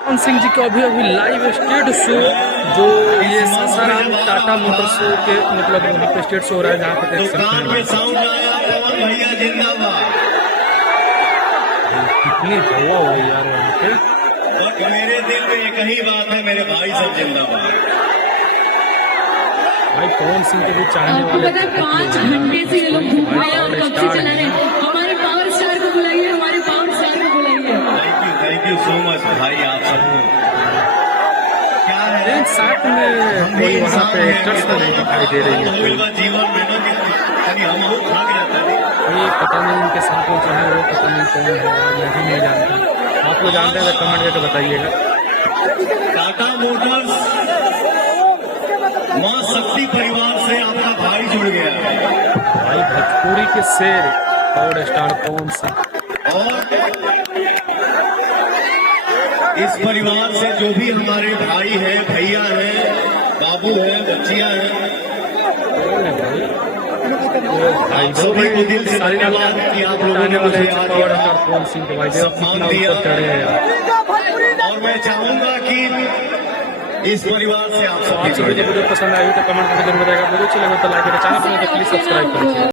पवन सिंह जी का अभी अभी लाइव स्टेट शो जो ये सासाराम टाटा मोटर्स के मतलब वहाँ पे स्टेट शो हो रहा है जहाँ पे देख सकते हैं कितनी हवा हो रही यार वहाँ पे। और मेरे दिल में एक ही बात है, मेरे भाई सब जिंदाबाद। भाई पवन सिंह के भी चाहने वाले 5 घंटे से ये लोग घूम रहे हैं और कब से चला रहे हैं। हमारे पावर स्टार को बुलाइए, हमारे पावर स्टार को बुलाइए। थैंक यू सो मच भाई आप सबको। क्या है साथ में कोई वहाँ पे एक्टर्स तो नहीं दिखाई दे रही है कोई। जीवन में ना कि हम लोग भाग जाते हैं। ये पता नहीं इनके साथ में जो है वो पता नहीं कौन है, मैं भी नहीं जानता। आप लोग जानते हैं तो कमेंट करके बताइएगा। टाटा मोटर्स मां शक्ति परिवार से आपका भाई जुड़ गया है। भाई भोजपुरी के शेर पावर स्टार पवन सिंह और इस परिवार से जो भी हमारे भाई हैं, भैया हैं, बाबू हैं, बच्चियां हैं, कौन है भाई? भाई सभी को दिल से धन्यवाद कि आप लोगों ने मुझे पावर स्टार पवन सिंह के भाई सम्मान दिया। चढ़े हैं यार। और मैं चाहूंगा कि इस परिवार से आप आप सभी को वीडियो पसंद आई तो कमेंट करके जरूर बताएगा। वीडियो अच्छी लगे तो लाइक करें, चैनल पर प्लीज सब्सक्राइब करें।